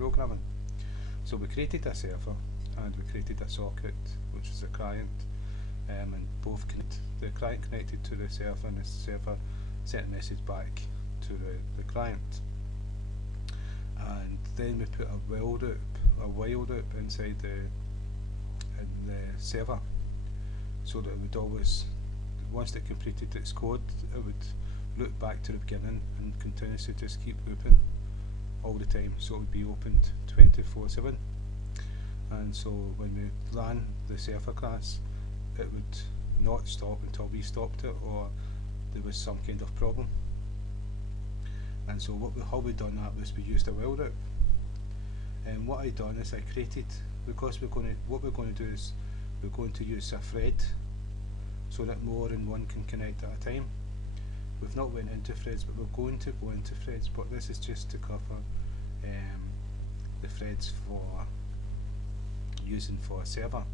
programming. So we created a server and we created a socket, which is a client, and both the client connected to the server, and the server sent a message back to the client. And then we put a while loop inside the server, so that it would always, once it completed its code, it would loop back to the beginning and continuously just keep looping all the time, so it would be opened 24/7. And so when we ran the server class, it would not stop until we stopped it or there was some kind of problem. And so how we done that was we used a while loop. And what I done is I created, because what we're going to do is we're going to use a thread so that more than one can connect at a time. We've not went into threads, but we're going to go into threads, but this is just to cover the threads for using for a server.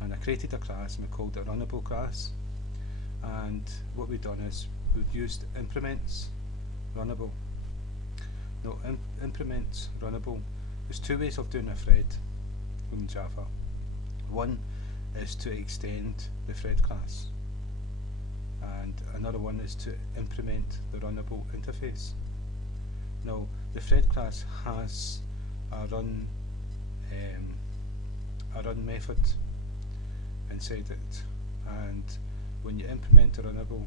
And I created a class and we called it Runnable class, and what we've done is we've used implements Runnable. Now implements Runnable, there's two ways of doing a thread in Java. One is to extend the thread class, and another one is to implement the Runnable interface. Now the thread class has a run method inside it, and when you implement the Runnable,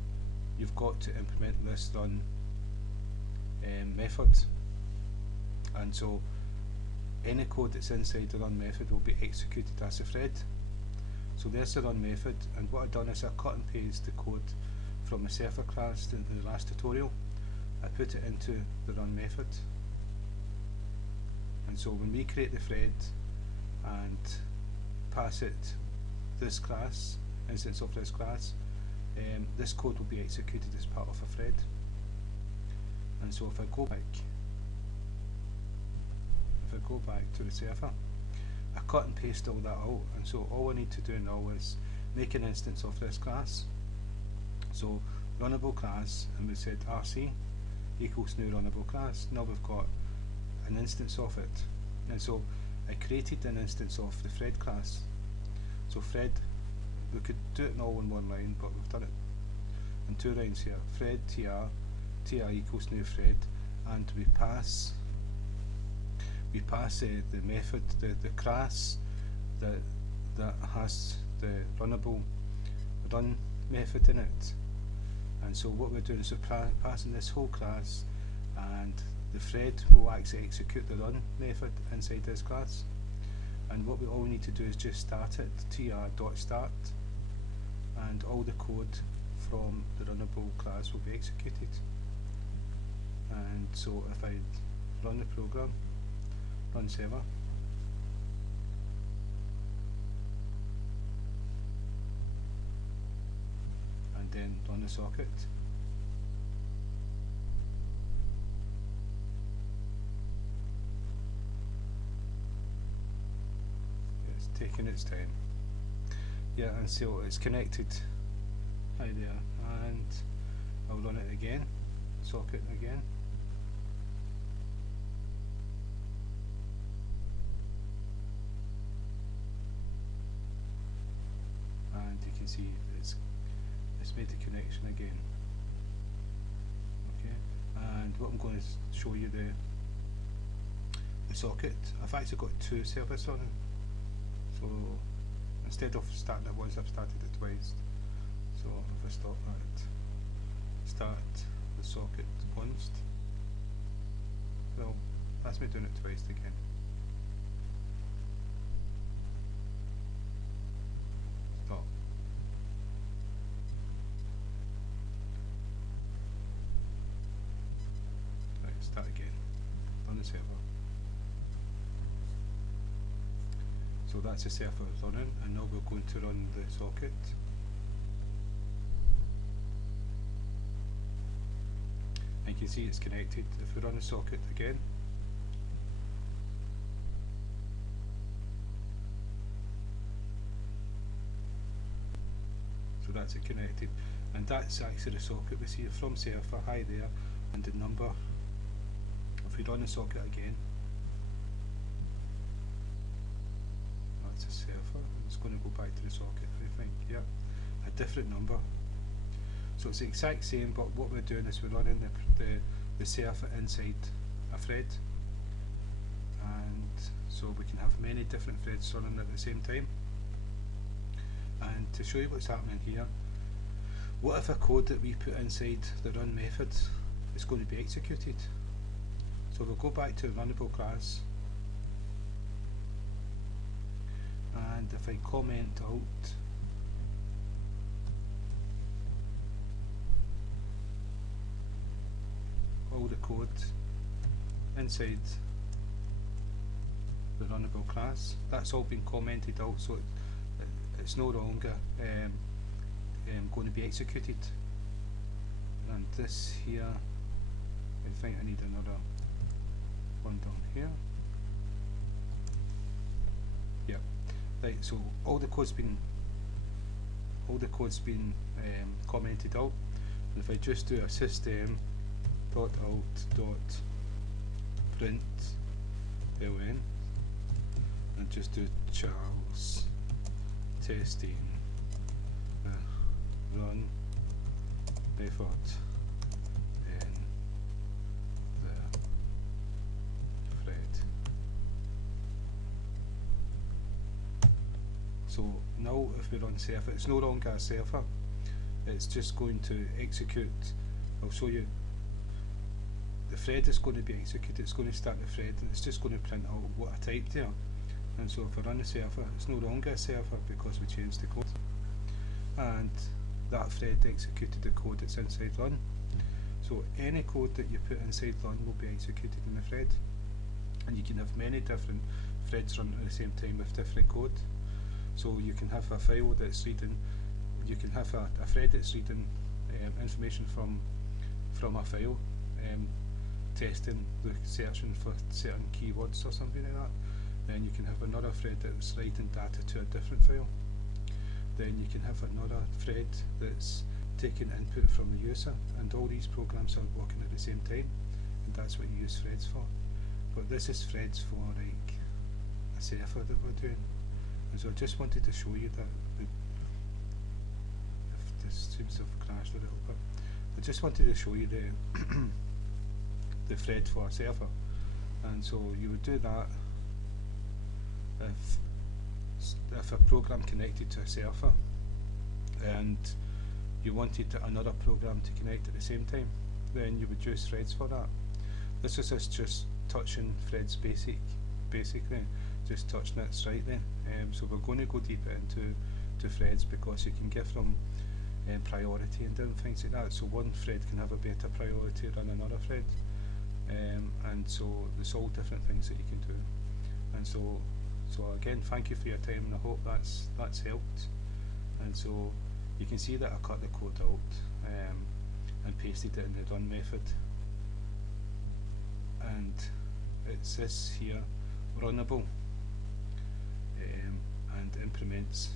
you've got to implement this run method, and so any code that's inside the run method will be executed as a thread. So there's the run method, and what I've done is I cut and paste the code from the server class in the last tutorial. I put it into the run method, and so when we create the thread and pass it this class, instance of this class, this code will be executed as part of a thread. And so if I go back to the server, I cut and paste all that out, and so all I need to do now is make an instance of this class. So Runnable class, and we said RC equals new Runnable class. Now we've got an instance of it, and so I created an instance of the thread class. So thread, we could do it all in one line, but we've done it in two lines here. Thread tr equals new thread, and we pass the method, the class that has the Runnable run method in it. And so what we're doing is we're passing this whole class, and the thread will actually execute the run method inside this class. And what we all need to do is just start it, tr.start, and all the code from the Runnable class will be executed. And so if I run the program, run server, and then run the socket, it's taking its time. Yeah, and so it's connected. Hi there, and I'll run it again, socket again. And you can see it's made the connection again. Okay, and what I'm going to show you the socket. I've actually got two servers on it, so instead of starting it once, I've started it twice. So if I stop at start the socket once, well, that's me doing it twice again. Stop. Right, start again on the server. So that's the server running, and now we're going to run the socket. And you can see it's connected. If we run the socket again, so that's it connected, and that's actually the socket. We see it from server, hi there, and the number. If we run the socket again, back to the socket, I think, yep, a different number. So it's the exact same, but what we're doing is we're running the server inside a thread, and so we can have many different threads running at the same time. And to show you what's happening here, what if a code that we put inside the run method is going to be executed? So we'll go back to the Runnable class, and if I comment out all the code inside the Runnable class, that's all been commented out, so it's no longer going to be executed. And this here, I think I need another one down here. Yep. Right. So all the code's been commented out. And if I just do a system dot out dot print ln and just do Charles testing the run method in the thread. So now if we run server, it's no longer a server, it's just going to execute. I'll show you. The thread is going to be executed, it's going to start the thread, and it's just going to print out what I typed here. And so if I run the server, it's no longer a server because we changed the code. And that thread executed the code that's inside run. So any code that you put inside run will be executed in the thread. And you can have many different threads running at the same time with different code. So you can have a file that's reading, you can have a thread that's reading information from a file, testing, searching for certain keywords or something like that. Then you can have another thread that's writing data to a different file. Then you can have another thread that's taking input from the user, and all these programs are working at the same time, and that's what you use threads for. But this is threads for like a server that we're doing. And so I just wanted to show you that, if this seems to have crashed a little bit, I just wanted to show you the the thread for a server. And so you would do that if a program connected to a server and you wanted another program to connect at the same time, then you would use threads for that. This is us just touching threads basically, just touching it slightly. So we're going to go deeper into threads because you can give them priority and different things like that. So one thread can have a better priority than another thread, and so there's all different things that you can do. And so again, thank you for your time, and I hope that's helped. And so you can see that I cut the code out and pasted it in the run method, and it's this here, Runnable, and implements